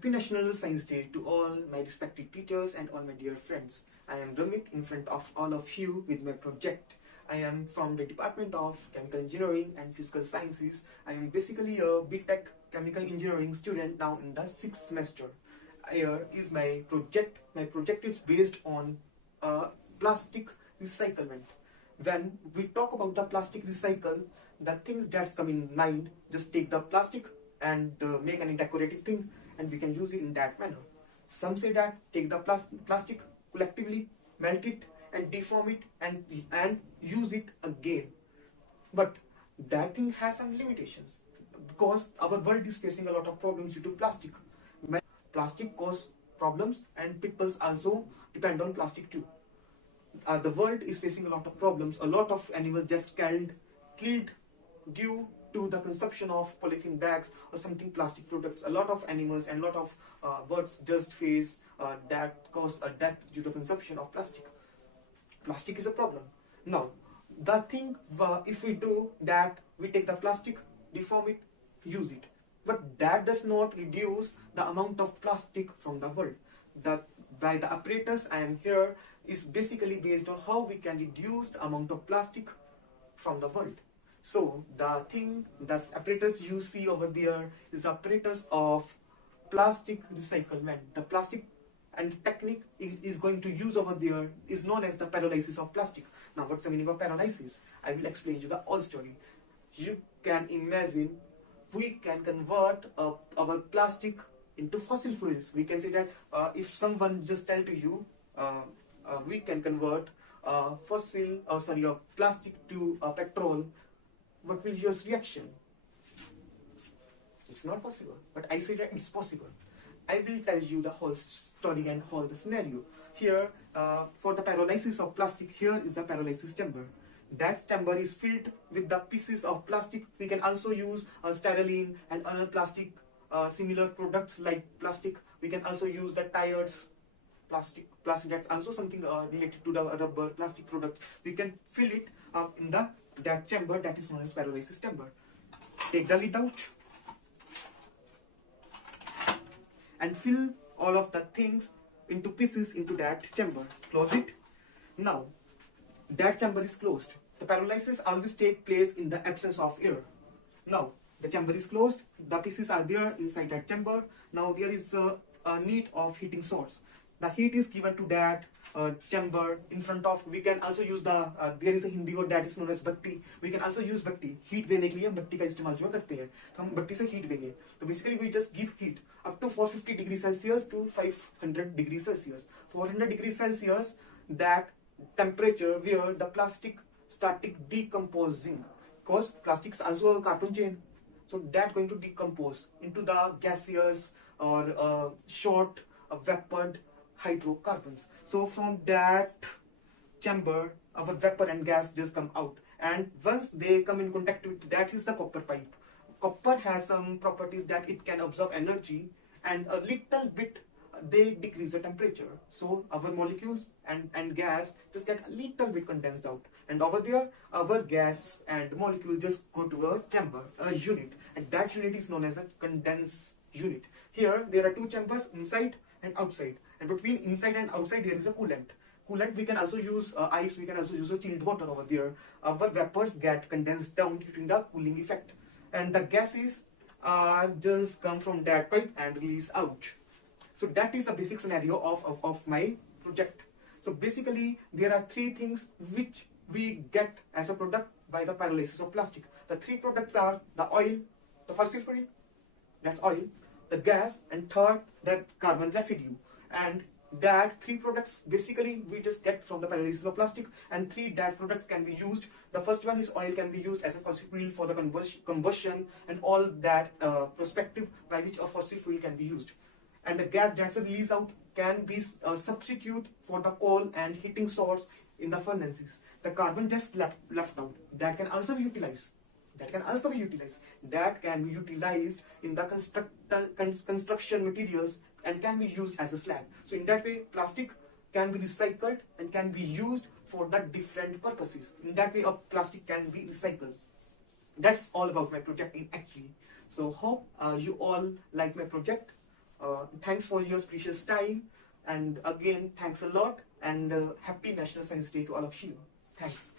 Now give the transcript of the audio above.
Happy National Science Day to all my respected teachers and all my dear friends. I am Ramit in front of all of you with my project. I am from the Department of Chemical Engineering and Physical Sciences. I am basically a BTech Chemical Engineering student now in the 6th semester. Here is my project. My project is based on plastic recyclement. When we talk about the plastic recycle, the things that come in mind, just take the plastic and make any decorative thing and we can use it in that manner. Some say that take the plastic collectively, melt it and deform it and use it again. But that thing has some limitations because our world is facing a lot of problems due to plastic. Plastic causes problems and people also depend on plastic too. The world is facing a lot of problems. A lot of animals just killed due to the consumption of polythene bags or something plastic products. A lot of animals and a lot of birds just face that cause a death due to consumption of plastic. Plastic is a problem. Now, the thing if we do that, we take the plastic, deform it, use it. But that does not reduce the amount of plastic from the world. By the apparatus I am here is basically based on how we can reduce the amount of plastic from the world. So the apparatus you see over there is the apparatus of plastic recyclement. The plastic and technique is going to use over there is known as the pyrolysis of plastic. Now what's the meaning of pyrolysis? I will explain you the whole story. You can imagine we can convert our plastic into fossil fuels. We can say that if someone just tell to you we can convert plastic to petrol, what will your reaction? It's not possible, but I say that it's possible. I will tell you the whole story and whole the scenario. Here, for the pyrolysis of plastic, here is the pyrolysis chamber. That chamber is filled with the pieces of plastic. We can also use styrofoam and other plastic similar products like plastic. We can also use the tires, plastic that's also something related to the rubber plastic products. We can fill it in that chamber that is known as pyrolysis chamber. Take the lid out and fill all of the things into pieces into that chamber. Close it. Now that chamber is closed. The pyrolysis always take place in the absence of air. Now the chamber is closed, the pieces are there inside that chamber. Now there is a need of heating source. The heat is given to that chamber in front of. We can also use there is a Hindi word that is known as bhatti. We can also use bhatti. Heat देने के लिए हम बत्ती का इस्तेमाल जो करते हैं, तो हम बत्ती से heat देंगे. तो basically we just give heat up to 450 degrees Celsius to 500 degrees Celsius. 400 degrees Celsius, that temperature where the plastic started decomposing, because plastics also a carbon chain, so that going to decompose into the gaseous or short vapored hydrocarbons. So from that chamber our vapor and gas just come out, and once they come in contact with, that is the copper pipe. Copper has some properties that it can absorb energy and a little bit they decrease the temperature, so our molecules and gas just get a little bit condensed out, and over there our gas and molecule just go to a chamber, a unit, and that unit is known as a condense unit. Here there are two chambers, inside and outside, and between inside and outside there is a coolant. We can also use ice, we can also use a chilled water over there. Our vapors get condensed down due to the cooling effect, and the gases just come from that pipe and release out. So that is a basic scenario of my project. So basically there are three things which we get as a product by the pyrolysis of plastic. The three products are the oil, the fossil fuel, that's oil, the gas, and third, that carbon residue. And that three products basically we just get from the pyrolysis of plastic, and three that products can be used. The first one is oil, can be used as a fossil fuel for the combustion and all that perspective by which a fossil fuel can be used. And the gas that's a release out can be substitute for the coal and heating source in the furnaces. The carbon just left out, that can also be utilized. That can be utilized in the construction materials and can be used as a slag. So in that way plastic can be recycled and can be used for the different purposes. In that way a plastic can be recycled. That's all about my project actually. So hope you all like my project. Thanks for your precious time, and again thanks a lot, and happy National Science Day to all of you. Thanks.